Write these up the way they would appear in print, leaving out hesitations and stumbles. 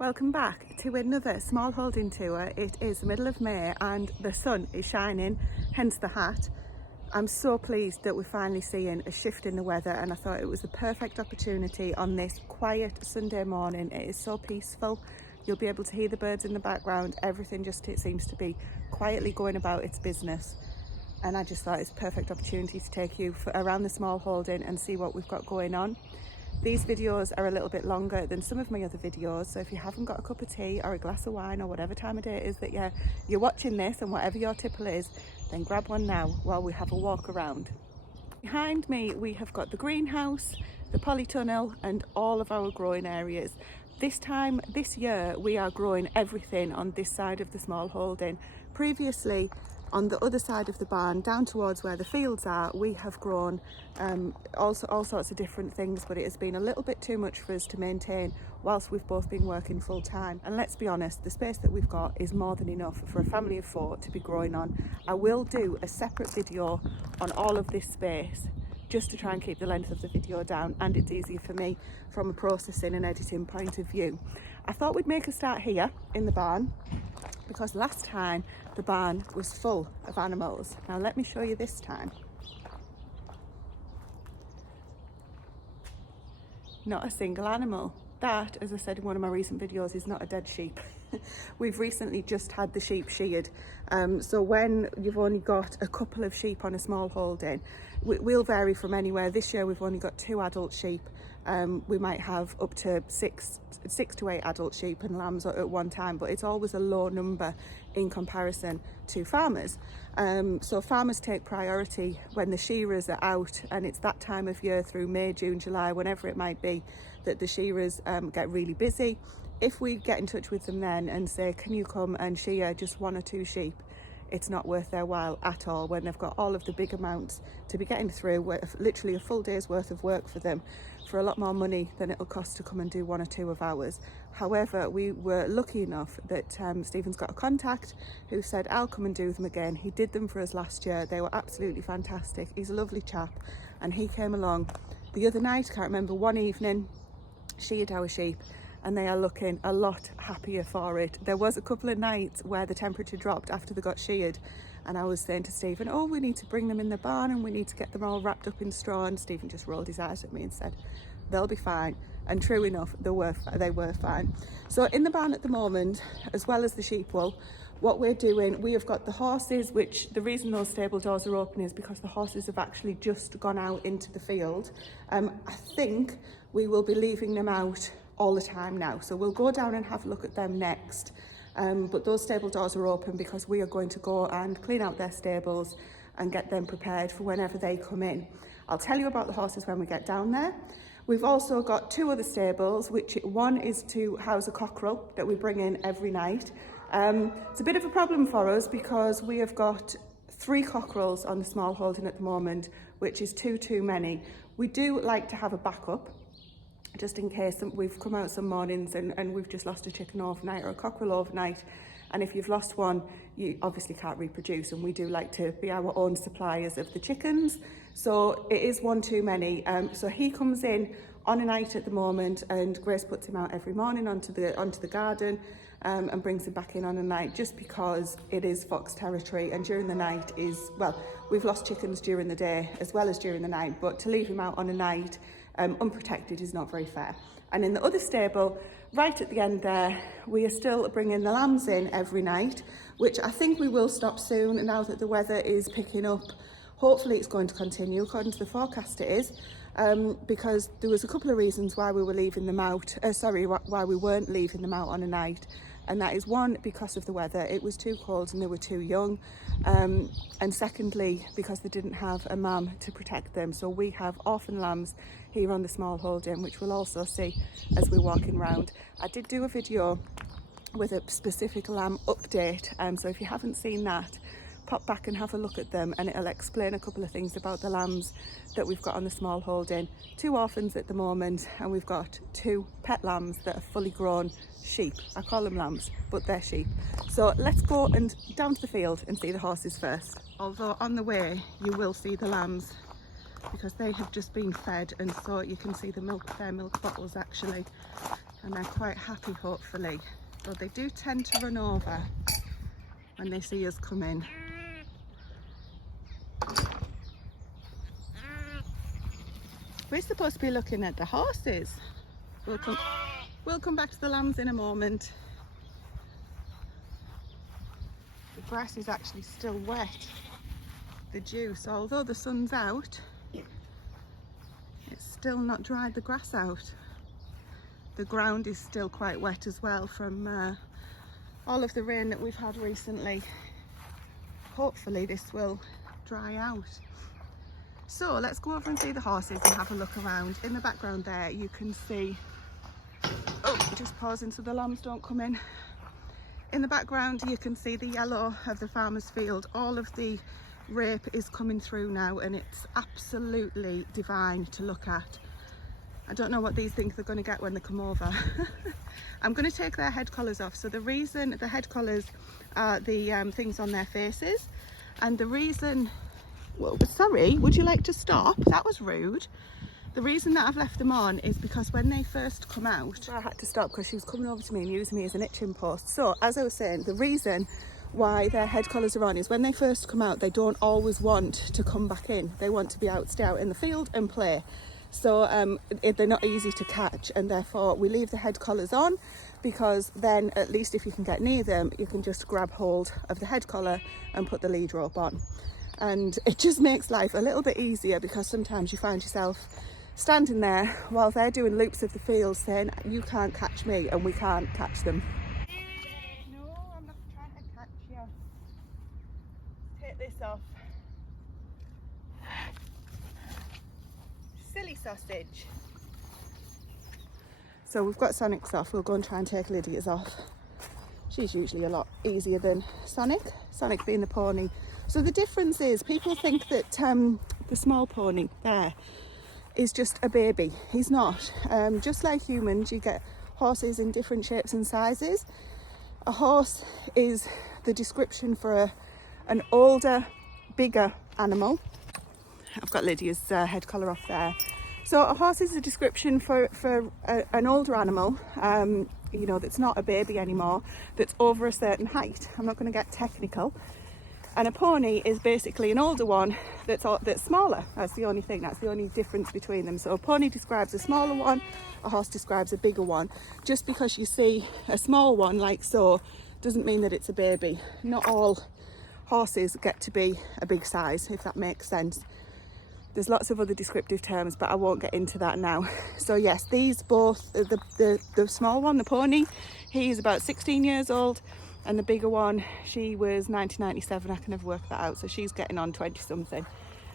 Welcome back to another Smallholding Tour. It is the middle of May and the sun is shining, hence the hat. I'm so pleased that we're finally seeing a shift in the weather, and I thought it was the perfect opportunity on this quiet Sunday morning. It is so peaceful. You'll be able to hear the birds in the background. Everything just seems to be quietly going about its business. And I just thought it's a perfect opportunity to take you around the Smallholding and see what we've got going on. These videos are a little bit longer than some of my other videos, so if you haven't got a cup of tea or a glass of wine or whatever time of day it is that you're watching this, and whatever your tipple is, then grab one now while we have a walk around. Behind me we have got the greenhouse, the polytunnel and all of our growing areas. This year we are growing everything on this side of the Smallholding. Previously, on the other side of the barn, down towards where the fields are, we have grown all sorts of different things, but it has been a little bit too much for us to maintain whilst we've both been working full time. And let's be honest, the space that we've got is more than enough for a family of 4 to be growing on. I will do a separate video on all of this space, just to try and keep the length of the video down, and it's easier for me from a processing and editing point of view. I thought we'd make a start here in the barn, because last time the barn was full of animals. Now let me show you this time. Not a single animal. That, as I said in one of my recent videos, is not a dead sheep. We've recently just had the sheep sheared. So when you've only got a couple of sheep on a small holding, we'll vary from anywhere. This year we've only got 2 adult sheep. We might have up to 6 to 8 adult sheep and lambs at one time, but it's always a low number in comparison to farmers. So farmers take priority when the shearers are out, and it's that time of year through May, June, July, whenever it might be, that the shearers get really busy. If we get in touch with them then and say, can you come and shear just 1 or 2 sheep, it's not worth their while at all when they've got all of the big amounts to be getting through, literally a full day's worth of work for them, for a lot more money than it'll cost to come and do 1 or 2 of ours. However, we were lucky enough that Stephen's got a contact who said, I'll come and do them again. He did them for us last year. They were absolutely fantastic. He's a lovely chap, and he came along the other night, can't remember, one evening, sheared our sheep, and they are looking a lot happier for it. There was a couple of nights where the temperature dropped after they got sheared, and I was saying to Stephen, oh, we need to bring them in the barn and we need to get them all wrapped up in straw, and Stephen just rolled his eyes at me and said, they'll be fine. And true enough, they were fine. So in the barn at the moment, as well as the sheep wool, what we're doing, we have got the horses, which the reason those stable doors are open is because the horses have actually just gone out into the field. I think we will be leaving them out all the time now, so we'll go down and have a look at them next. But those stable doors are open because we are going to go and clean out their stables and get them prepared for whenever they come in. I'll tell you about the horses when we get down there. We've also got 2 other stables, which one is to house a cockerel that we bring in every night. It's a bit of a problem for us because we have got 3 cockerels on the Smallholding at the moment, which is too many. We do like to have a backup, just in case we've come out some mornings and we've just lost a chicken overnight or a cockerel overnight. And if you've lost one, you obviously can't reproduce, and we do like to be our own suppliers of the chickens. So it is 1 too many. So he comes in on a night at the moment, and Grace puts him out every morning onto the garden and brings him back in on a night, just because it is fox territory, and during the night is, well, we've lost chickens during the day as well as during the night, but to leave him out on a night unprotected is not very fair. And in the other stable, right at the end there, we are still bringing the lambs in every night, which I think we will stop soon now that the weather is picking up. Hopefully it's going to continue, according to the forecast it is, because there was a couple of reasons why we were leaving them out, why we weren't leaving them out on a night. And that is, one, because of the weather, it was too cold and they were too young, and secondly because they didn't have a mum to protect them. So we have orphan lambs here on the Smallholding, which we'll also see as we're walking around. I did do a video with a specific lamb update, so if you haven't seen that, pop back and have a look at them, and it'll explain a couple of things about the lambs that we've got on the Smallholding. 2 orphans at the moment, and we've got 2 pet lambs that are fully grown sheep. I call them lambs, but they're sheep. So let's go and down to the field and see the horses first. Although on the way you will see the lambs, because they have just been fed, and so you can see their milk bottles actually and they're quite happy, hopefully. So they do tend to run over when they see us come in. We're supposed to be looking at the horses. We'll come back to the lambs in a moment. The grass is actually still wet, the dew, so although the sun's out, it's still not dried the grass out. The ground is still quite wet as well from all of the rain that we've had recently. Hopefully this will dry out. So let's go over and see the horses and have a look around. In the background there you can see, oh, just pausing so the lambs don't come in. In the background you can see the yellow of the farmer's field. All of the rape is coming through now and it's absolutely divine to look at. I don't know what these things are going to get when they come over. I'm going to take their head collars off. So the reason the head collars are the things on their faces, and the reason, well, sorry, would you like to stop? That was rude. The reason that I've left them on is because when they first come out, I had to stop because she was coming over to me and using me as an itching post. So as I was saying, the reason why their head collars are on is when they first come out, they don't always want to come back in. They want to be out, stay out in the field and play. So they're not easy to catch, and therefore we leave the head collars on, because then at least if you can get near them, you can just grab hold of the head collar and put the lead rope on. And it just makes life a little bit easier, because sometimes you find yourself standing there while they're doing loops of the field saying, you can't catch me, and we can't catch them. No, I'm not trying to catch you. Take this off. Silly sausage. So we've got Sonic's off. We'll go and try and take Lydia's off. She's usually a lot easier than Sonic. Sonic being the pony. So the difference is, people think that the small pony there is just a baby. He's not. Just like humans, you get horses in different shapes and sizes. A horse is the description for an older, bigger animal. I've got Lydia's head collar off there. So a horse is a description for an older animal, you know, that's not a baby anymore, that's over a certain height. I'm not going to get technical. And a pony is basically an older one that's smaller. That's the only thing, that's the only difference between them. So a pony describes a smaller one, a horse describes a bigger one. Just because you see a small one like so, doesn't mean that it's a baby. Not all horses get to be a big size, if that makes sense. There's lots of other descriptive terms, but I won't get into that now. So yes, these both, the small one, the pony, he's about 16 years old, and the bigger one, she was 1997. I can never work that out, so she's getting on 20 something.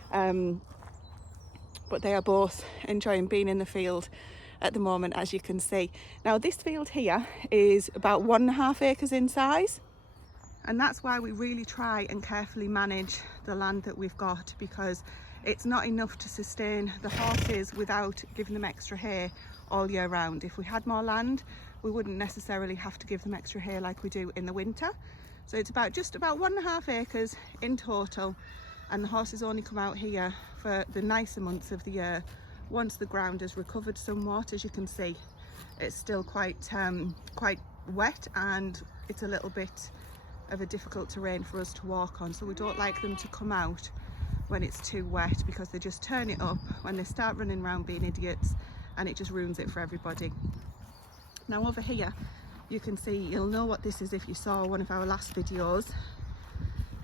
But they are both enjoying being in the field at the moment, as you can see. Now this field here is about 1.5 acres in size, and that's why we really try and carefully manage the land that we've got, because it's not enough to sustain the horses without giving them extra hay all year round. If we had more land, we wouldn't necessarily have to give them extra hay like we do in the winter. So it's just about 1.5 acres in total, and the horses only come out here for the nicer months of the year. Once the ground has recovered somewhat, as you can see, it's still quite wet, and it's a little bit of a difficult terrain for us to walk on. So we don't like them to come out when it's too wet, because they just turn it up when they start running around being idiots, and it just ruins it for everybody. Now over here you can see, you'll know what this is if you saw one of our last videos.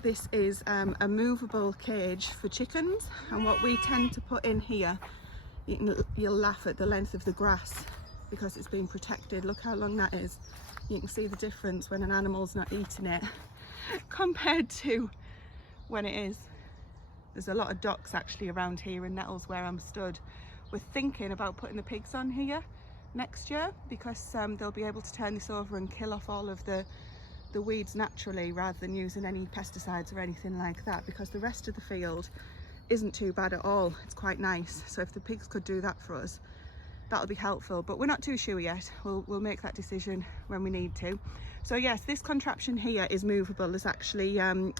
This is a movable cage for chickens, and what we tend to put in here, you'll laugh at the length of the grass, because it's being protected. Look how long that is. You can see the difference when an animal's not eating it compared to when it is. There's a lot of docks actually around here in Nettles where I'm stood. We're thinking about putting the pigs on here next year, because they'll be able to turn this over and kill off all of the weeds naturally, rather than using any pesticides or anything like that, because the rest of the field isn't too bad at all. It's quite nice. So if the pigs could do that for us, that'll be helpful, but we're not too sure yet. We'll make that decision when we need to. So yes, this contraption here is movable. There's actually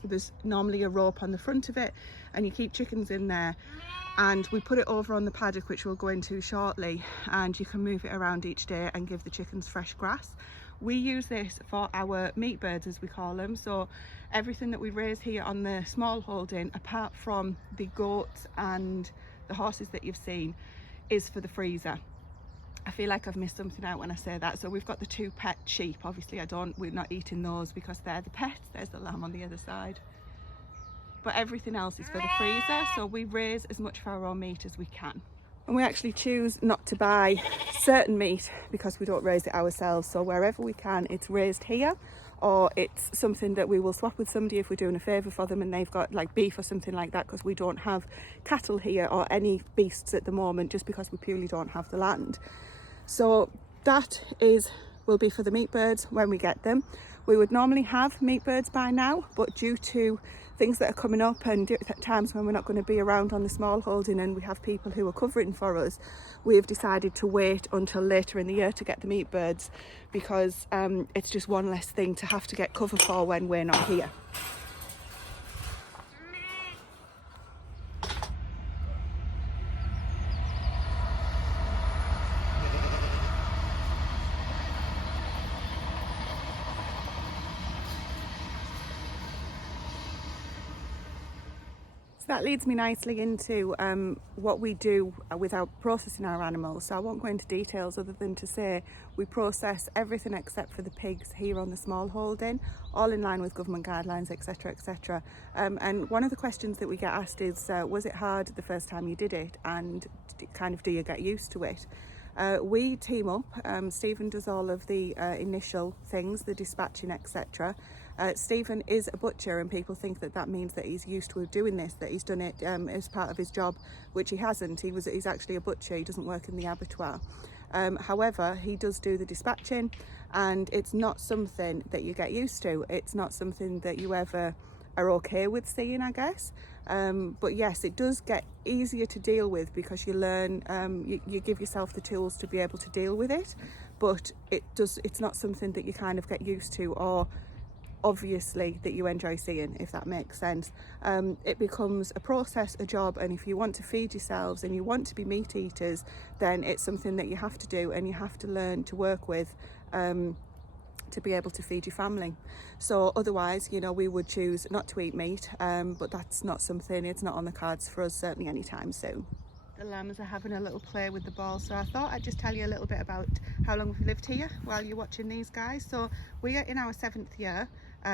there's normally a rope on the front of it, and you keep chickens in there, and we put it over on the paddock, which we'll go into shortly, and you can move it around each day and give the chickens fresh grass. We use this for our meat birds, as we call them. So everything that we raise here on the small holding, apart from the goats and the horses that you've seen, is for the freezer. I feel like I've missed something out when I say that. So we've got the 2 pet sheep. Obviously we're not eating those because they're the pets. There's the lamb on the other side. But everything else is for the freezer. So we raise as much for our own meat as we can. And we actually choose not to buy certain meat because we don't raise it ourselves. So wherever we can, it's raised here, or it's something that we will swap with somebody if we're doing a favour for them and they've got like beef or something like that, because we don't have cattle here or any beasts at the moment, just because we purely don't have the land. So that will be for the meat birds when we get them. We would normally have meat birds by now, but due to things that are coming up and times when we're not going to be around on the small holding and we have people who are covering for us, we've decided to wait until later in the year to get the meat birds, because it's just one less thing to have to get cover for when we're not here. That leads me nicely into what we do without processing our animals. So I won't go into details other than to say we process everything except for the pigs here on the small holding, all in line with government guidelines, etc, etc. And one of the questions that we get asked is, was it hard the first time you did it, and kind of do you get used to it? We team up. Stephen does all of the initial things, the dispatching, etc. Stephen is a butcher, and people think that that means that he's used to doing this, that he's done it as part of his job, which he hasn't. He's actually a butcher. He doesn't work in the abattoir. However, he does do the dispatching, and it's not something that you get used to. It's not something that you ever are okay with seeing, I guess. But yes, it does get easier to deal with because you learn, you give yourself the tools to be able to deal with it, but it's not something that you kind of get used to, or obviously that you enjoy seeing, if that makes sense. It becomes a process, a job, and if you want to feed yourselves and you want to be meat eaters, then it's something that you have to do and you have to learn to work with to be able to feed your family. So otherwise, you know, we would choose not to eat meat, but that's not something, it's not on the cards for us certainly anytime soon. The lambs are having a little play with the ball, so I thought I'd just tell you a little bit about how long we've lived here while you're watching these guys. So we are in our 7th year.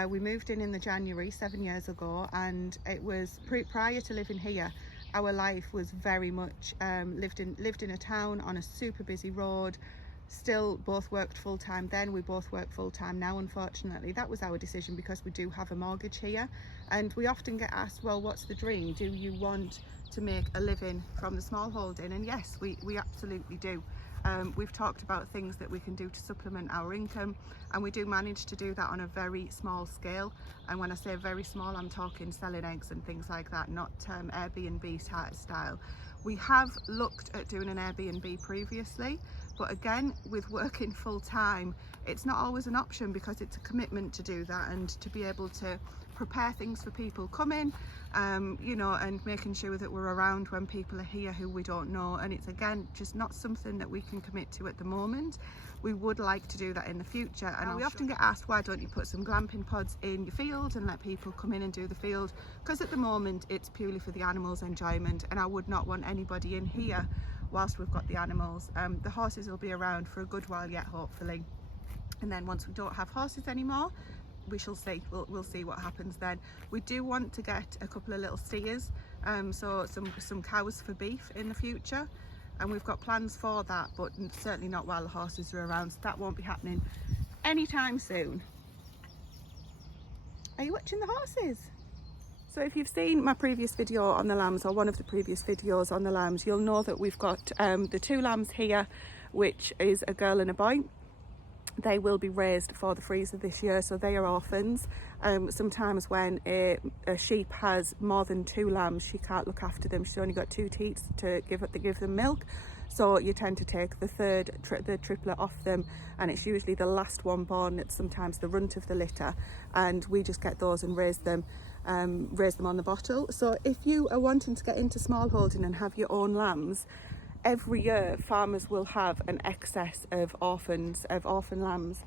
We moved in the January 7 years ago, and it was prior to living here, our life was very much lived in a town on a super busy road. Still both worked full-time then, we both work full-time now, unfortunately. That was our decision because we do have a mortgage here, and we often get asked, well, what's the dream? Do you want to make a living from the small holding? And yes, we absolutely do. We've talked about things that we can do to supplement our income, and we do manage to do that on a very small scale. And when I say very small, I'm talking selling eggs and things like that, not Airbnb style. We have looked at doing an Airbnb previously, but again, with working full time, it's not always an option because it's a commitment to do that and to be able to prepare things for people coming, you know, and making sure that we're around when people are here who we don't know. And it's again just not something that we can commit to at the moment. We would like to do that in the future, and we often get asked, why don't you put some glamping pods in your field and let people come in and do the field? Because at the moment it's purely for the animals' enjoyment, and I would not want anybody in here whilst we've got the animals. The horses will be around for a good while yet, hopefully, and then once we don't have horses anymore, we shall see. We'll see what happens then. We do want to get a couple of little steers, so some cows for beef in the future, and we've got plans for that, but certainly not while the horses are around, so that won't be happening anytime soon. Are you watching the horses? So if you've seen my previous video on the lambs, or one of the previous videos on the lambs, you'll know that we've got the 2 lambs here, which is a girl and a boy. They will be raised for the freezer this year, so they are orphans. Sometimes when a sheep has more than 2 lambs, she can't look after them. She's only got 2 teats to give them milk, So you tend to take the the triplet off them, and it's usually the last one born that's sometimes the runt of the litter, and we just get those and raise them on the bottle. So if you are wanting to get into smallholding and have your own lambs, every year farmers will have an excess of orphan lambs,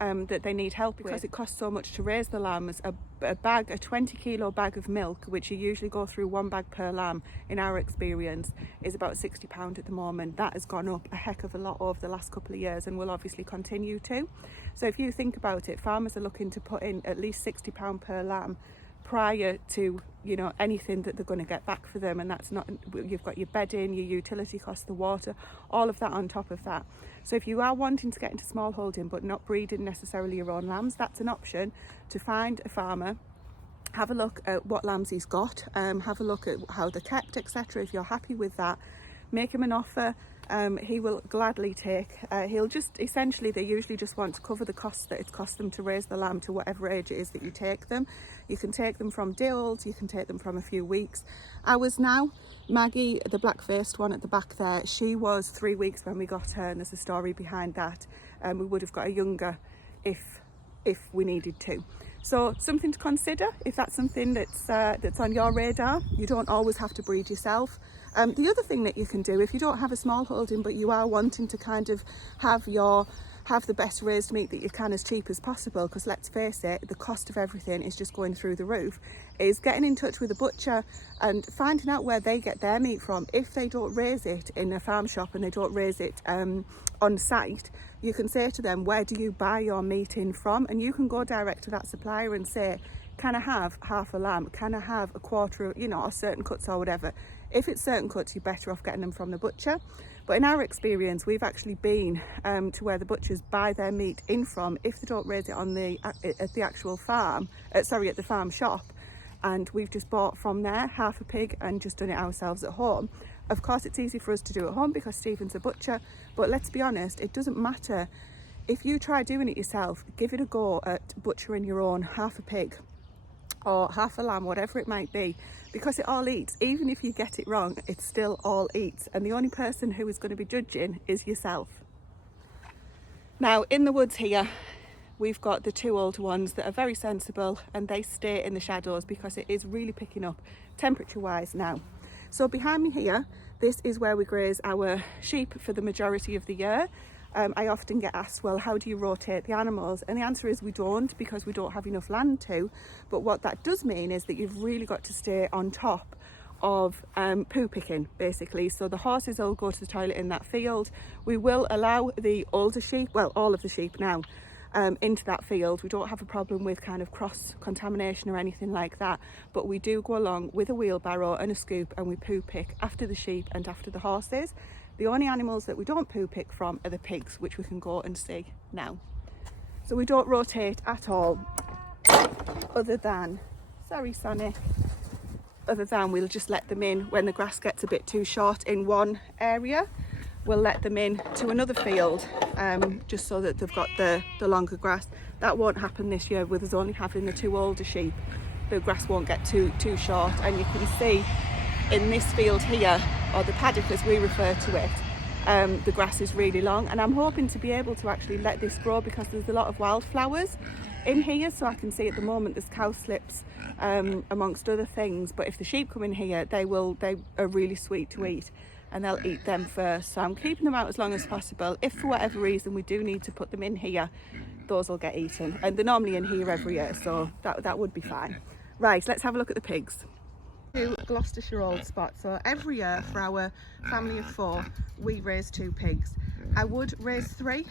that they need help because it costs so much to raise the lambs. A 20-kilo bag of milk, which you usually go through 1 bag per lamb in our experience, is about £60 at the moment. That has gone up a heck of a lot over the last couple of years and will obviously continue to. So if you think about it, farmers are looking to put in at least £60 per lamb prior to, you know, anything that they're going to get back for them, and that's not, you've got your bedding, your utility costs, the water, all of that on top of that. So if you are wanting to get into smallholding but not breeding necessarily your own lambs, that's an option. To find a farmer, have a look at what lambs he's got, have a look at how they're kept, etc. If you're happy with that, make him an offer. He will gladly take. He'll just, essentially, they usually just want to cover the costs that it's cost them to raise the lamb to whatever age it is that you take them. You can take them from day old, you can take them from a few weeks. Ours now, Maggie, the black-faced one at the back there, she was 3 weeks when we got her, and there's a story behind that. We would have got a younger if we needed to. So something to consider if that's something that's on your radar. You don't always have to breed yourself. The other thing that you can do, if you don't have a small holding but you are wanting to kind of have the best raised meat that you can as cheap as possible, because let's face it, the cost of everything is just going through the roof, is getting in touch with a butcher and finding out where they get their meat from. If they don't raise it in a farm shop and they don't raise it on site, you can say to them, where do you buy your meat in from? And you can go direct to that supplier and say, can I have half a lamb? Can I have a quarter, you know, or certain cuts or whatever? If it's certain cuts, you're better off getting them from the butcher. But in our experience, we've actually been to where the butchers buy their meat in from if they don't raise it on at the actual farm, at the farm shop. And we've just bought from there half a pig and just done it ourselves at home. Of course, it's easy for us to do at home because Stephen's a butcher, but let's be honest, it doesn't matter. If you try doing it yourself, give it a go at butchering your own half a pig or half a lamb, whatever it might be, because it all eats. Even if you get it wrong, it still all eats, and the only person who is going to be judging is yourself. Now in the woods here, we've got the 2 older ones that are very sensible, and they stay in the shadows because it is really picking up temperature wise now. So behind me here, this is where we graze our sheep for the majority of the year. I often get asked, well, how do you rotate the animals? And the answer is we don't, because we don't have enough land to. But what that does mean is that you've really got to stay on top of poo picking, basically. So the horses will go to the toilet in that field. We will allow the older sheep, well, all of the sheep now, into that field. We don't have a problem with kind of cross contamination or anything like that, but we do go along with a wheelbarrow and a scoop and we poo pick after the sheep and after the horses. The only animals that we don't poo pick from are the pigs, which we can go and see now. So we don't rotate at all, other than, sorry Sonny, other than we'll just let them in when the grass gets a bit too short in one area. We'll let them in to another field, just so that they've got the longer grass. That won't happen this year with us only having the 2 older sheep. The grass won't get too short, and you can see in this field here, or the paddock as we refer to it, the grass is really long, and I'm hoping to be able to actually let this grow because there's a lot of wildflowers in here. So I can see at the moment there's cowslips amongst other things, but if the sheep come in here, they are really sweet to eat and they'll eat them first. So I'm keeping them out as long as possible. If for whatever reason we do need to put them in here, those will get eaten, and they're normally in here every year, so that would be fine. Right, let's have a look at the pigs. Gloucestershire old spot. So every year for our family of 4 we raise 2 pigs. I would raise 3,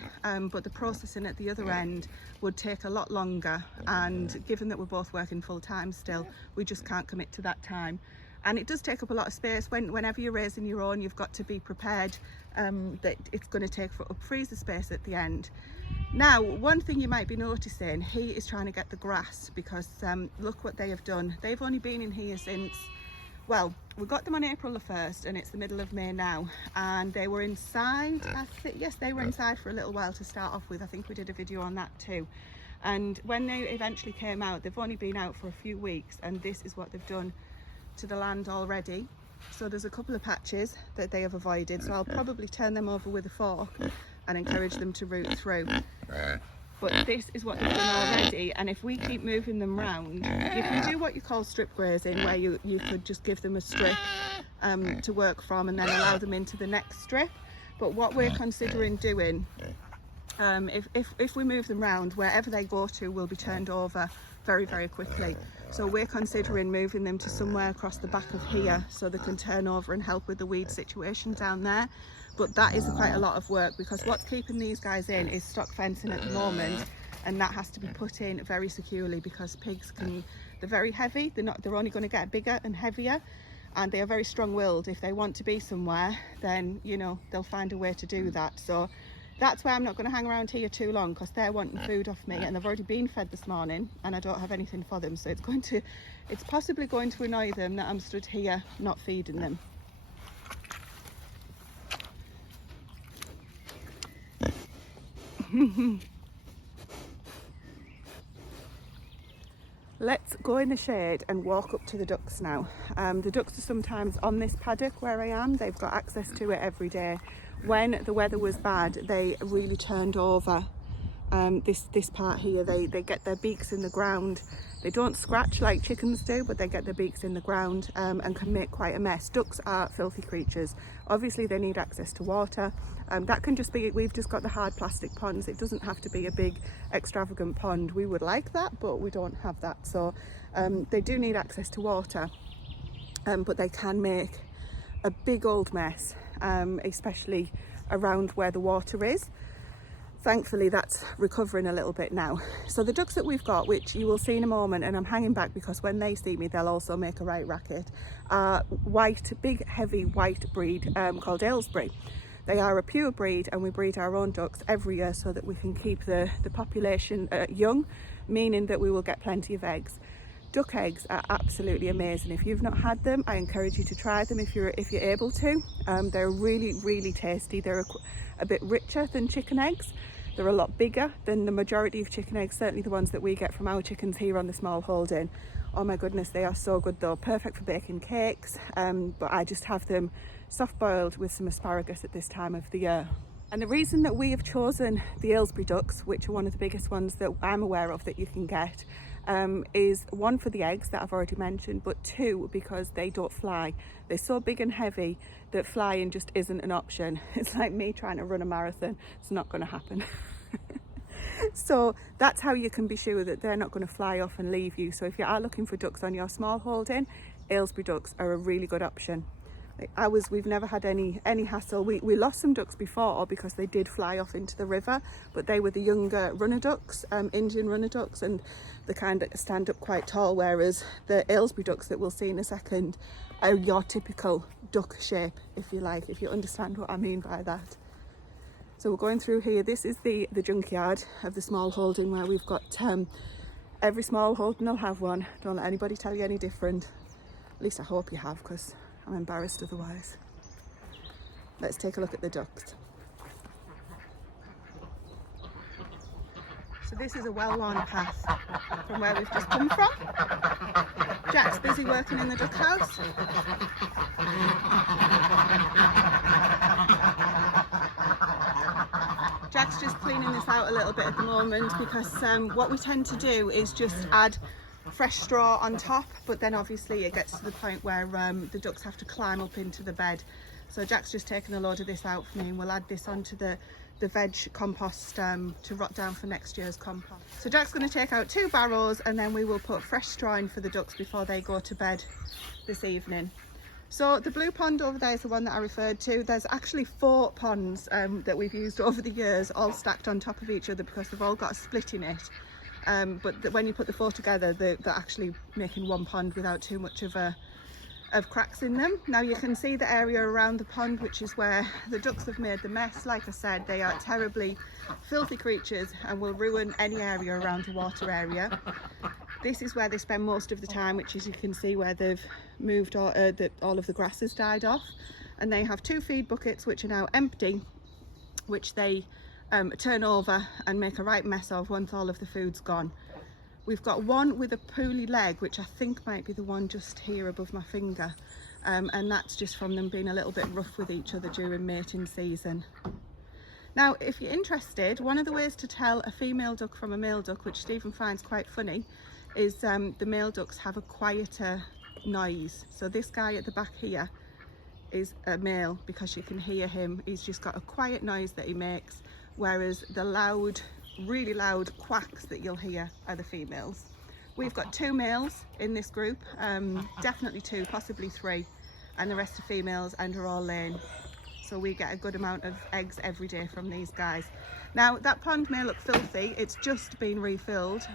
but the processing at the other end would take a lot longer, and given that we're both working full time still, we just can't commit to that time, and it does take up a lot of space. Whenever you're raising your own, you've got to be prepared that it's going to take up freezer space at the end. Now, one thing you might be noticing, he is trying to get the grass, because look what they have done. They've only been in here since, well, we got them on April the 1st and it's the middle of May now, and they were inside, yes, they were inside for a little while to start off with. I think we did a video on that too. And when they eventually came out, they've only been out for a few weeks, and this is what they've done to the land already. So there's a couple of patches that they have avoided, so I'll probably turn them over with a fork and encourage them to root through. But this is what they've done already, and if we keep moving them round, you can do what you call strip grazing, where you could just give them a strip to work from and then allow them into the next strip. But what we're considering doing, if we move them round, wherever they go to will be turned over very, very quickly. So we're considering moving them to somewhere across the back of here so they can turn over and help with the weed situation down there. But that is quite a lot of work, because what's keeping these guys in is stock fencing at the moment, and that has to be put in very securely, because pigs they're very heavy, they're only going to get bigger and heavier, and they are very strong-willed. If they want to be somewhere, then you know they'll find a way to do that. So that's why I'm not going to hang around here too long, because they're wanting food off me, and they've already been fed this morning and I don't have anything for them, so it's possibly going to annoy them that I'm stood here not feeding them. Let's go in the shade and walk up to the ducks now. The ducks are sometimes on this paddock where I am. They've got access to it every day. When the weather was bad, they really turned over this part here. They get their beaks in the ground. They don't scratch like chickens do, but they get their beaks in the ground and can make quite a mess. Ducks are filthy creatures. Obviously they need access to water. That can just be, we've just got the hard plastic ponds. It doesn't have to be a big extravagant pond. We would like that, but we don't have that. So they do need access to water, but they can make a big old mess, especially around where the water is. Thankfully that's recovering a little bit now. So the ducks that we've got, which you will see in a moment, and I'm hanging back because when they see me they'll also make a right racket, are white, big heavy white breed called Aylesbury. They are a pure breed, and we breed our own ducks every year so that we can keep the population young, meaning that we will get plenty of eggs. Duck eggs are absolutely amazing. If you've not had them, I encourage you to try them if you're able to. They're really, really tasty. They're a bit richer than chicken eggs. They're a lot bigger than the majority of chicken eggs, certainly the ones that we get from our chickens here on the Smallholding. Oh my goodness, they are so good though. Perfect for baking cakes, but I just have them soft boiled with some asparagus at this time of the year. And the reason that we have chosen the Aylesbury ducks, which are one of the biggest ones that I'm aware of that you can get, is one, for the eggs that I've already mentioned, but two, because they don't fly. They're so big and heavy that flying just isn't an option. It's like me trying to run a marathon. It's not going to happen. So that's how you can be sure that they're not going to fly off and leave you. So if you are looking for ducks on your Smallholding, Aylesbury ducks are a really good option. We've never had any hassle. We lost some ducks before because they did fly off into the river, but they were the younger runner ducks, Indian runner ducks, and the kind that stand up quite tall, whereas the Aylesbury ducks that we'll see in a second are your typical duck shape, if you like, if you understand what I mean by that. So we're going through here. This is the junkyard of the Smallholding, where we've got every Smallholding will have one. Don't let anybody tell you any different. At least I hope you have, because I'm embarrassed otherwise. Let's take a look at the ducks. So this is a well-worn path from where we've just come from. Jack's busy working in the duck house. Jack's just cleaning this out a little bit at the moment, because what we tend to do is just add fresh straw on top, but then obviously it gets to the point where the ducks have to climb up into the bed. So Jack's just taken a load of this out for me, and we'll add this onto the veg compost to rot down for next year's compost. So Jack's going to take out 2 barrows, and then we will put fresh straw in for the ducks before they go to bed this evening. So the blue pond over there is the one that I referred to. There's actually 4 ponds that we've used over the years, all stacked on top of each other because they've all got a split in it. But when you put the 4 together, they're actually making one pond without too much of cracks in them. Now you can see the area around the pond, which is where the ducks have made the mess. Like I said, they are terribly filthy creatures and will ruin any area around the water area. This is where they spend most of the time, which is, you can see where they've moved all of the grass has died off, and they have 2 feed buckets which are now empty, which they turn over and make a right mess of once all of the food's gone. We've got one with a poorly leg, which I think might be the one just here above my finger, and that's just from them being a little bit rough with each other during mating season. Now, if you're interested, one of the ways to tell a female duck from a male duck, which Stephen finds quite funny, is the male ducks have a quieter noise. So this guy at the back here is a male, because you can hear him. He's just got a quiet noise that he makes, whereas the loud, really loud quacks that you'll hear are the females. We've got 2 males in this group, definitely 2, possibly 3, and the rest are females and are all laying. So we get a good amount of eggs every day from these guys. Now, that pond may look filthy, it's just been refilled.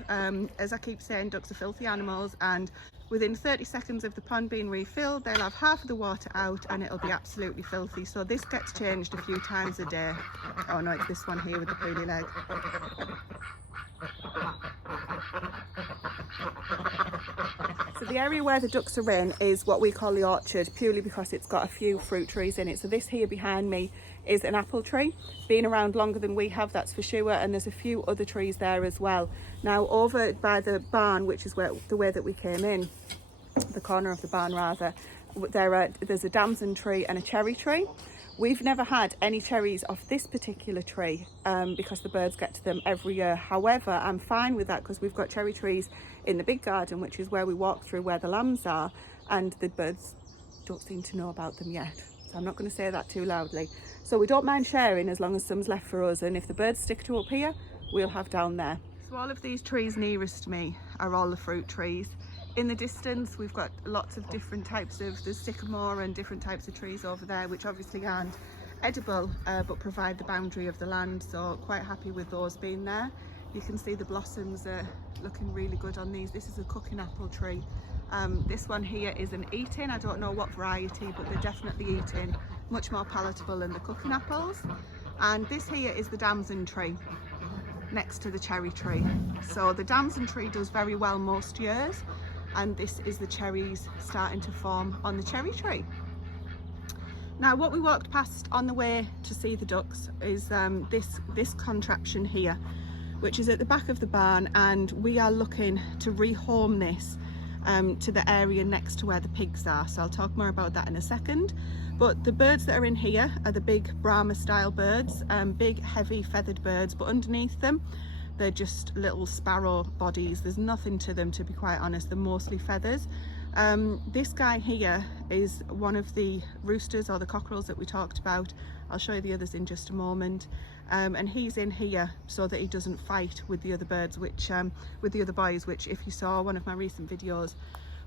As I keep saying, ducks are filthy animals, and within 30 seconds of the pond being refilled, they'll have half of the water out and it'll be absolutely filthy. So this gets changed a few times a day. Oh no, it's this one here with the poodle leg. So the area where the ducks are in is what we call the orchard, purely because it's got a few fruit trees in it. So this here behind me is an apple tree, been around longer than we have, that's for sure, and there's a few other trees there as well. Now, over by the barn, which is the way that we came in, the corner of the barn rather, there's a damson tree and a cherry tree. We've never had any cherries off this particular tree because the birds get to them every year. However, I'm fine with that because we've got cherry trees in the big garden, which is where we walk through where the lambs are, and the birds don't seem to know about them yet. So I'm not going to say that too loudly. So we don't mind sharing as long as some's left for us, and if the birds stick to up here, we'll have down there. So all of these trees nearest me are all the fruit trees. In the distance, we've got lots of different types of, there's sycamore and different types of trees over there, which obviously aren't edible, but provide the boundary of the land. So quite happy with those being there. You can see the blossoms are looking really good on these. This is a cooking apple tree. This one here is an eating. I don't know what variety, but they're definitely eating. Much more palatable than the cooking apples. And this here is the damson tree next to the cherry tree. So the damson tree does very well most years, and this is the cherries starting to form on the cherry tree. Now, what we walked past on the way to see the ducks is this contraption here, which is at the back of the barn, and we are looking to rehome this to the area next to where the pigs are. So I'll talk more about that in a second. But the birds that are in here are the big Brahma style birds, big heavy feathered birds, but underneath them they're just little sparrow bodies. There's nothing to them, to be quite honest. They're mostly feathers. This guy here is one of the roosters or the cockerels that we talked about. I'll show you the others in just a moment. And he's in here so that he doesn't fight with the other birds, which with the other boys, which if you saw one of my recent videos,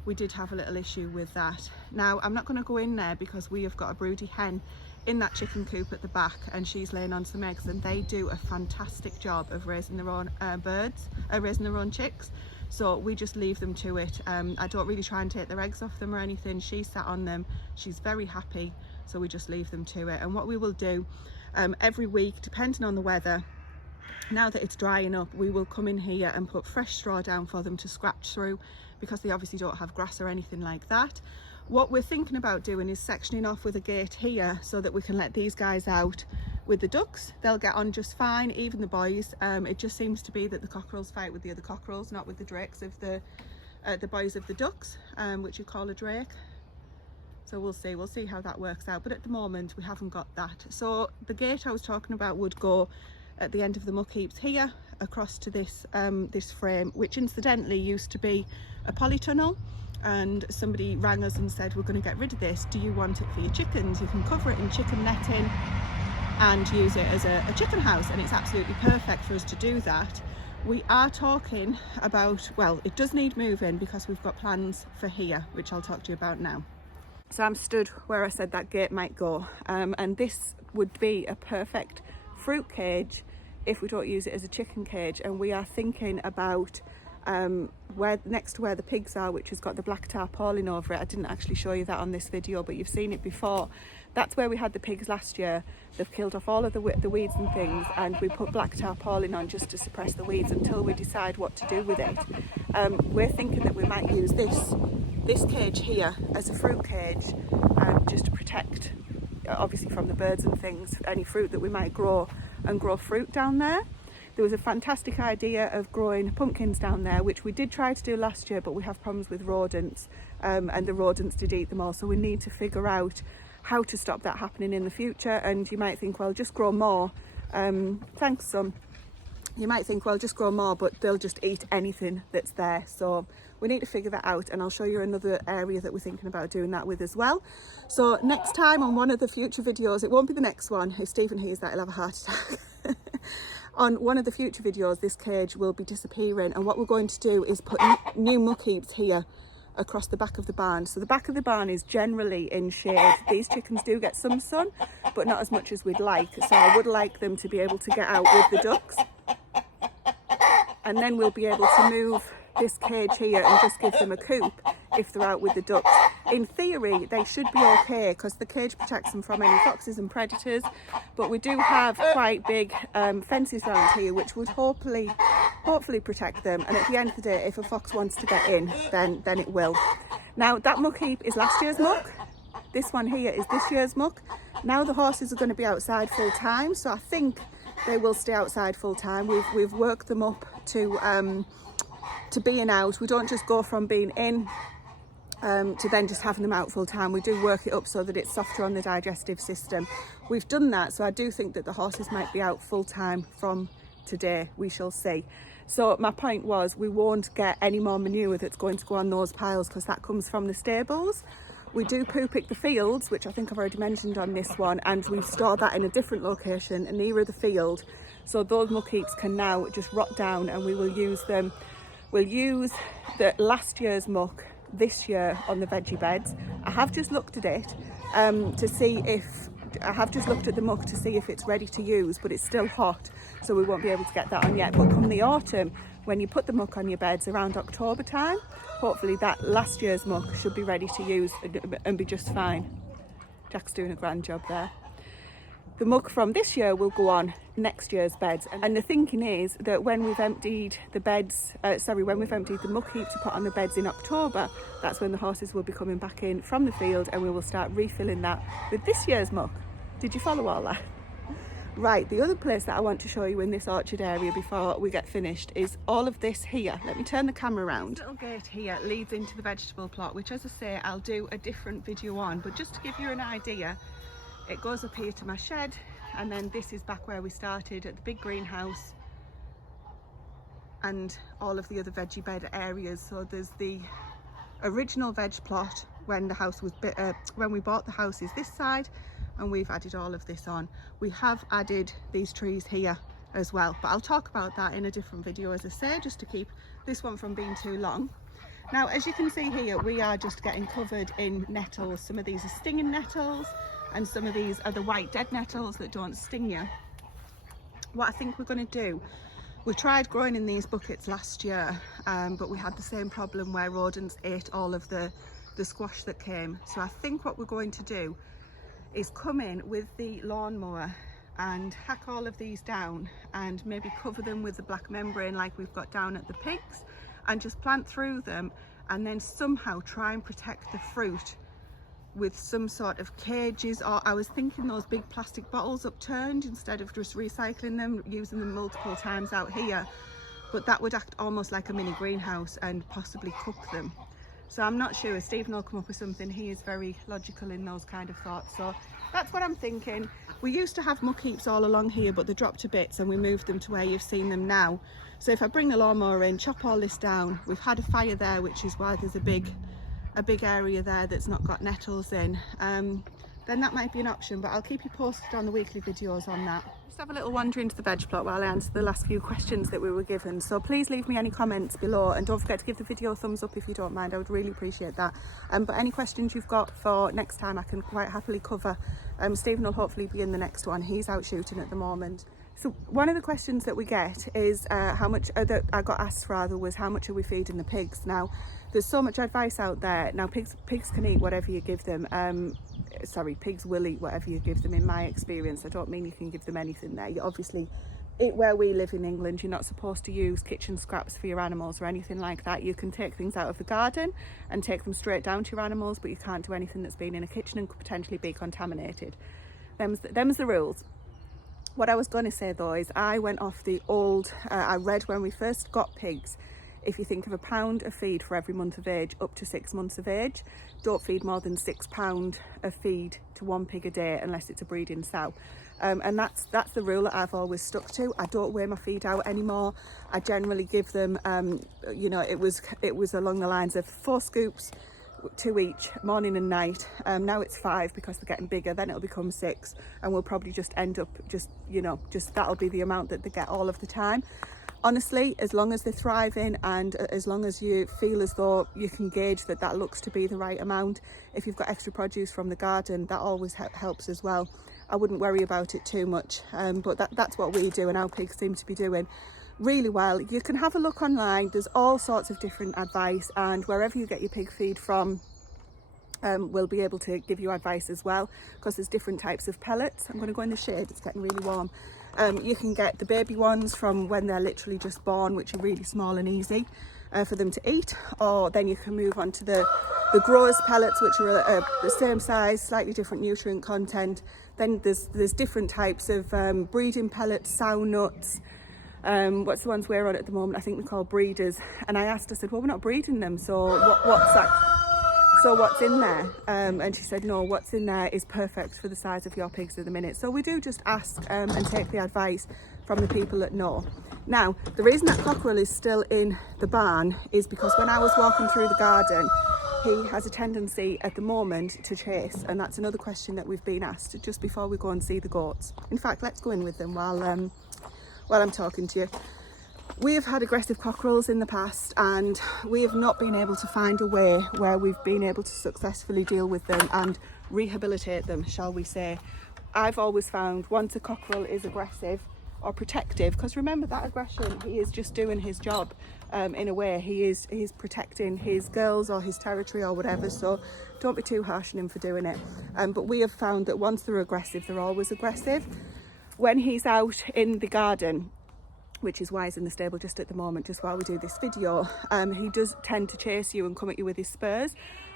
we did have a little issue with that. Now, I'm not going to go in there because we have got a broody hen in that chicken coop at the back, and she's laying on some eggs, and they do a fantastic job of raising their own raising their own chicks. So we just leave them to it. I don't really try and take their eggs off them or anything. She sat on them, she's very happy, so we just leave them to it. And what we will do every week, depending on the weather, now that it's drying up, we will come in here and put fresh straw down for them to scratch through, because they obviously don't have grass or anything like that. What we're thinking about doing is sectioning off with a gate here so that we can let these guys out with the ducks. They'll get on just fine, even the boys. It just seems to be that the cockerels fight with the other cockerels, not with the drakes of the boys of the ducks, which you call a drake. So we'll see how that works out, but at the moment we haven't got that. So the gate I was talking about would go at the end of the muck heaps here across to this this frame, which incidentally used to be a polytunnel, and somebody rang us and said, we're going to get rid of this, do you want it for your chickens? You can cover it in chicken netting and use it as a chicken house, and it's absolutely perfect for us to do that. We are talking about, well, it does need moving because we've got plans for here, which I'll talk to you about now. So I'm stood where I said that gate might go, and this would be a perfect fruit cage if we don't use it as a chicken cage. And we are thinking about where next to where the pigs are, which has got the black tarpaulin over it. I didn't actually show you that on this video, but you've seen it before. That's where we had the pigs last year. They've killed off all of the weeds and things, and we put black tarpaulin on just to suppress the weeds until we decide what to do with it. We're thinking that we might use this cage here as a fruit cage, just to protect, obviously, from the birds and things, any fruit that we might grow, and grow fruit down there. There was a fantastic idea of growing pumpkins down there, which we did try to do last year, but we have problems with rodents, and the rodents did eat them all. So we need to figure out how to stop that happening in the future. And you might think, well, just grow more. Thanks, son. You might think, well, just grow more, but they'll just eat anything that's there. So we need to figure that out, and I'll show you another area that we're thinking about doing that with as well. So next time on one of the future videos, it won't be the next one. If Stephen hears that, he'll have a heart attack. On one of the future videos, this cage will be disappearing, and what we're going to do is put new muck heaps here across the back of the barn. So the back of the barn is generally in shade. These chickens do get some sun, but not as much as we'd like. So I would like them to be able to get out with the ducks. And then we'll be able to move this cage here and just give them a coop if they're out with the ducks. In theory, they should be okay because the cage protects them from any foxes and predators, but we do have quite big fences around here which would hopefully protect them. And at the end of the day, if a fox wants to get in, then it will. Now, that muck heap is last year's muck. This one here is this year's muck. Now the horses are going to be outside full time, so I think they will stay outside full time. We've worked them up to being out. We don't just go from being in to then just having them out full time. We do work it up so that it's softer on the digestive system. We've done that, so I do think that the horses might be out full time from today. We shall see. So my point was, we won't get any more manure that's going to go on those piles because that comes from the stables. We do poo pick the fields, which I think I've already mentioned on this one, and we store that in a different location nearer the field. So those muck heaps can now just rot down, and we will use them. We'll use the last year's muck this year on the veggie beds. I have just looked at it to see if, I have just looked at the muck to see if it's ready to use, but it's still hot, so we won't be able to get that on yet. But come the autumn, when you put the muck on your beds around October time, hopefully that last year's muck should be ready to use and be just fine. Jack's doing a grand job there. The muck from this year will go on next year's beds, and the thinking is that when we've emptied the beds, when we've emptied the muck heap to put on the beds in October, that's when the horses will be coming back in from the field, and we will start refilling that with this year's muck. Did you follow all that? Right, the other place that I want to show you in this orchard area before we get finished is all of this here. Let me turn the camera around. The little gate here leads into the vegetable plot, which, as I say, I'll do a different video on, but just to give you an idea, it goes up here to my shed, and then this is back where we started at the big greenhouse and all of the other veggie bed areas. So there's the original veg plot when the house was when we bought the house is this side, and we've added all of this on. We have added these trees here as well, but I'll talk about that in a different video, as I say, just to keep this one from being too long. Now, as you can see here, we are just getting covered in nettles. Some of these are stinging nettles, and some of these are the white dead nettles that don't sting you. What I think we're going to do, we tried growing in these buckets last year, but we had the same problem where rodents ate all of the squash that came. So I think what we're going to do is come in with the lawnmower and hack all of these down and maybe cover them with the black membrane like we've got down at the pigs, and just plant through them, and then somehow try and protect the fruit with some sort of cages. Or I was thinking those big plastic bottles upturned instead of just recycling them, using them multiple times out here, but that would act almost like a mini greenhouse and possibly cook them. So I'm not sure. Stephen will come up with something. He is very logical in those kind of thoughts. So that's what I'm thinking. We used to have muck heaps all along here, but they dropped to bits and we moved them to where you've seen them now. So if I bring the lawnmower in, chop all this down, we've had a fire there, which is why there's a big area there that's not got nettles in, then that might be an option, but I'll keep you posted on the weekly videos on that. Just have a little wander into the veg plot while I answer the last few questions that we were given. So please leave me any comments below, and don't forget to give the video a thumbs up if you don't mind. I would really appreciate that. But any questions you've got for next time, I can quite happily cover. Stephen will hopefully be in the next one. He's out shooting at the moment. So one of the questions that we get is how much that I got asked rather was how much are we feeding the pigs. Now there's so much advice out there. Now pigs can eat whatever you give them. Pigs will eat whatever you give them, in my experience. I don't mean you can give them anything there. You obviously, where we live in England, you're not supposed to use kitchen scraps for your animals or anything like that. You can take things out of the garden and take them straight down to your animals, but you can't do anything that's been in a kitchen and could potentially be contaminated. Them's the rules. What I was going to say though is I went off the old, I read when we first got pigs, if you think of £1 of feed for every month of age up to 6 months of age, don't feed more than £6 of feed to one pig a day unless it's a breeding sow. And that's the rule that I've always stuck to. I don't weigh my feed out anymore. I generally give them, you know, it was along the lines of 4 scoops, 2 each, morning and night. Now it's 5 because they're getting bigger, then it'll become 6, and we'll probably just end up just that'll be the amount that they get all of the time. Honestly, as long as they're thriving and as long as you feel as though you can gauge that looks to be the right amount, if you've got extra produce from the garden, that always helps as well. I wouldn't worry about it too much, but that's what we do, and our pigs seem to be doing really well. You can have a look online, there's all sorts of different advice, and wherever you get your pig feed from, we'll be able to give you advice as well, because there's different types of pellets. I'm going to go in the shade, it's getting really warm. You can get the baby ones from when they're literally just born, which are really small and easy for them to eat, or then you can move on to the growers pellets, which are the same size, slightly different nutrient content. Then there's different types of breeding pellets, sow nuts. What's the ones we're on at the moment? I think they're called breeders. And I said, well, we're not breeding them, so what's that? So what's in there? And she said, no, what's in there is perfect for the size of your pigs at the minute. So we do just ask and take the advice from the people that know. Now, the reason that cockerel is still in the barn is because when I was walking through the garden, he has a tendency at the moment to chase, and that's another question that we've been asked just before we go and see the goats. In fact, let's go in with them while I'm talking to you. We have had aggressive cockerels in the past, and we have not been able to find a way where we've been able to successfully deal with them and rehabilitate them, shall we say. I've always found once a cockerel is aggressive or protective, because remember that aggression, he is just doing his job in a way. He's protecting his girls or his territory or whatever, so don't be too harsh on him for doing it. But we have found that once they're aggressive, they're always aggressive. When he's out in the garden, which is why he's in the stable just at the moment, just while we do this video, he does tend to chase you and come at you with his spurs.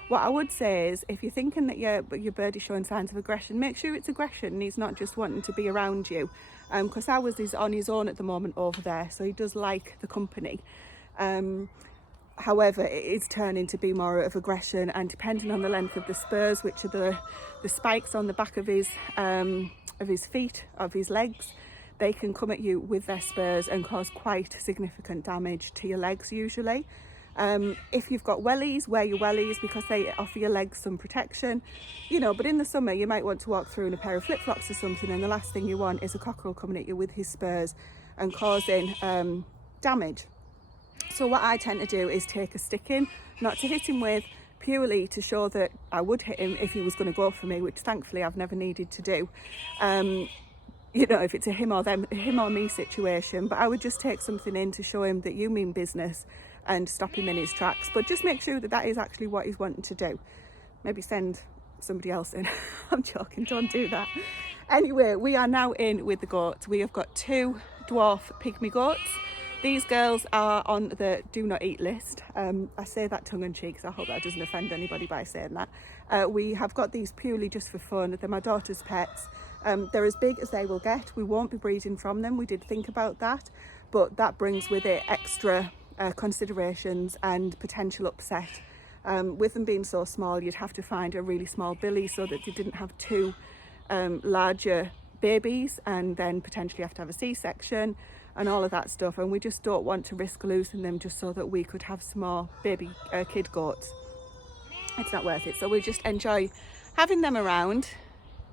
What I would say is, if you're thinking that your bird is showing signs of aggression, make sure it's aggression and he's not just wanting to be around you, because ours is on his own at the moment over there, so he does like the company. However, it is turning to be more of aggression, and depending on the length of the spurs, which are the spikes on the back of his feet, of his legs, they can come at you with their spurs and cause quite significant damage to your legs usually. If you've got wellies, wear your wellies because they offer your legs some protection, but in the summer you might want to walk through in a pair of flip-flops or something, and the last thing you want is a cockerel coming at you with his spurs and causing damage. So what I tend to do is take a stick in, not to hit him with, purely to show that I would hit him if he was going to go for me, which thankfully I've never needed to do. If it's a him or me situation, but I would just take something in to show him that you mean business and stop him in his tracks. But just make sure that is actually what he's wanting to do. Maybe send somebody else in. I'm joking, don't do that. Anyway, we are now in with the goats. We have got 2 dwarf pygmy goats. These girls are on the do not eat list. I say that tongue in cheek, so I hope that doesn't offend anybody by saying that. We have got these purely just for fun. They're my daughter's pets. They're as big as they will get. We won't be breeding from them. We did think about that, but that brings with it extra considerations and potential upset. With them being so small, you'd have to find a really small billy so that you didn't have 2 larger babies, and then potentially have to have a C-section and all of that stuff, and we just don't want to risk losing them just so that we could have some more baby kid goats. It's not worth it, so we just enjoy having them around.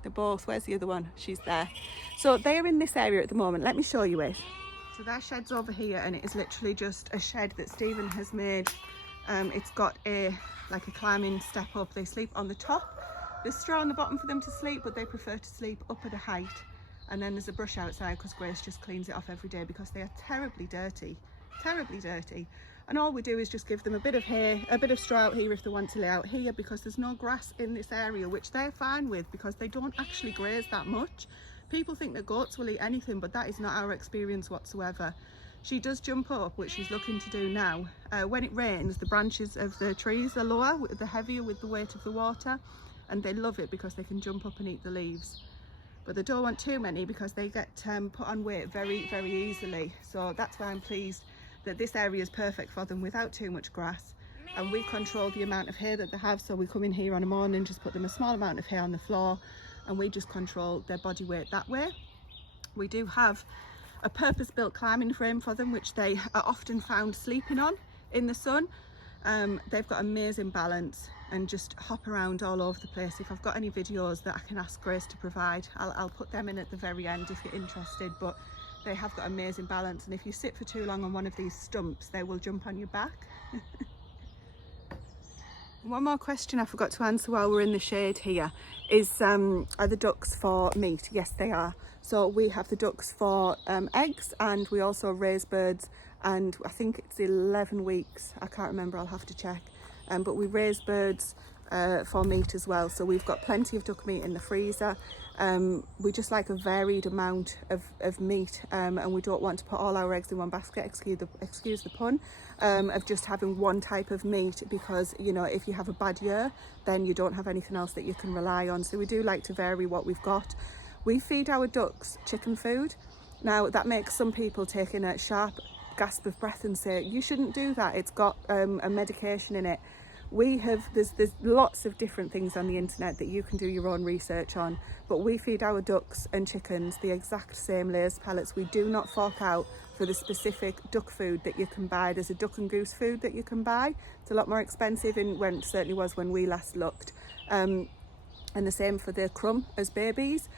They're both, where's the other one? She's there. So they're in this area at the moment. Let me show you it. So their shed's over here, and it is literally just a shed that Stephen has made. It's got a climbing step up. They sleep on the top. There's straw on the bottom for them to sleep, but they prefer to sleep up at a height. And then there's a brush outside because Grace just cleans it off every day because they are terribly dirty. And all we do is just give them a bit of hay, a bit of straw out here if they want to lay out here, because there's no grass in this area, which they're fine with because they don't actually graze that much. People think that goats will eat anything, but that is not our experience whatsoever. She does jump up, which she's looking to do now. When it rains, the branches of the trees are lower, they're heavier with the weight of the water, and they love it because they can jump up and eat the leaves. But they don't want too many because they get put on weight very, very easily. So that's why I'm pleased that this area is perfect for them without too much grass. And we control the amount of hay that they have, so we come in here on a morning, just put them a small amount of hay on the floor, and we just control their body weight that way. We do have a purpose-built climbing frame for them, which they are often found sleeping on in the sun. They've got amazing balance and just hop around all over the place. If I've got any videos that I can ask Grace to provide, I'll put them in at the very end if you're interested, but they have got amazing balance, and if you sit for too long on one of these stumps, they will jump on your back. One more question I forgot to answer while we're in the shade here is, are the ducks for meat? Yes, they are. So we have the ducks for eggs, and we also raise birds, and I think it's 11 weeks. I can't remember, I'll have to check. But we raise birds for meat as well. So we've got plenty of duck meat in the freezer. We just like a varied amount of meat, and we don't want to put all our eggs in one basket, excuse the pun, of just having one type of meat, because, you know, if you have a bad year, then you don't have anything else that you can rely on. So we do like to vary what we've got. We feed our ducks chicken food. Now that makes some people take in a sharp gasp of breath and say, you shouldn't do that, it's got a medication in it. There's lots of different things on the internet that you can do your own research on, but we feed our ducks and chickens the exact same layers pellets. We do not fork out for the specific duck food that you can buy. There's a duck and goose food that you can buy. It's a lot more expensive, and it certainly was when we last looked. And the same for the crumb as babies,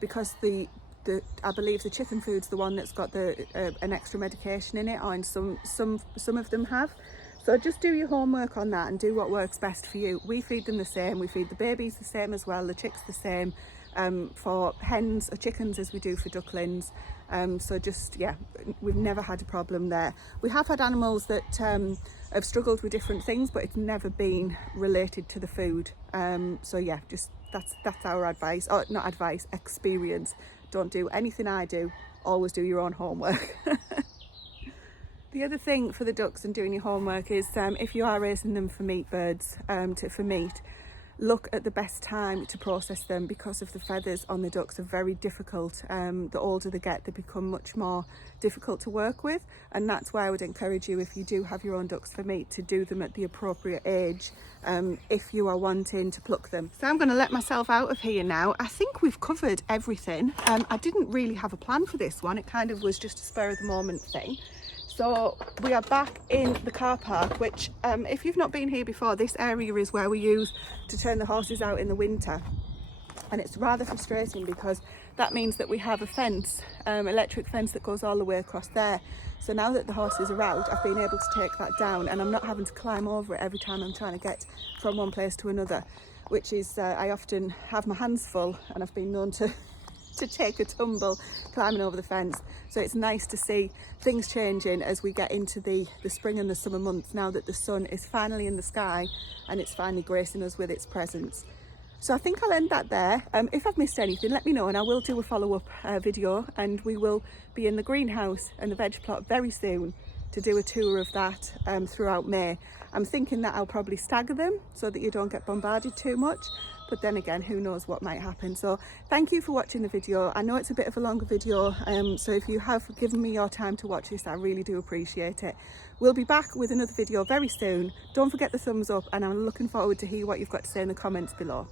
because I believe the chicken food's the one that's got an extra medication in it, and some of them have. So just do your homework on that and do what works best for you. We feed them the same. We feed the babies the same as well, the chicks the same, for hens or chickens as we do for ducklings. So just, yeah, we've never had a problem there. We have had animals that have struggled with different things, but it's never been related to the food. So yeah, just that's our advice, or not advice, experience. Don't do anything I do, always do your own homework. The other thing for the ducks and doing your homework is, if you are raising them for meat birds, for meat, look at the best time to process them, because of the feathers on the ducks are very difficult. The older they get, they become much more difficult to work with, and that's why I would encourage you, if you do have your own ducks for meat, to do them at the appropriate age, if you are wanting to pluck them. So I'm going to let myself out of here now. I think we've covered everything. I didn't really have a plan for this one. It kind of was just a spur of the moment thing. So we are back in the car park, which, if you've not been here before, this area is where we use to turn the horses out in the winter. And it's rather frustrating, because that means that we have a fence, electric fence that goes all the way across there. So now that the horses are out, I've been able to take that down, and I'm not having to climb over it every time I'm trying to get from one place to another, which is, I often have my hands full, and I've been known to take a tumble climbing over the fence. So it's nice to see things changing as we get into the spring and the summer months, now that the sun is finally in the sky and it's finally gracing us with its presence. So I think I'll end that there. If I've missed anything, let me know, and I will do a follow-up video, and we will be in the greenhouse and the veg plot very soon to do a tour of that throughout May. I'm thinking that I'll probably stagger them so that you don't get bombarded too much, but then again, who knows what might happen. So thank you for watching the video. I know it's a bit of a longer video, so if you have given me your time to watch this, I really do appreciate it. We'll be back with another video very soon. Don't forget the thumbs up, and I'm looking forward to hear what you've got to say in the comments below.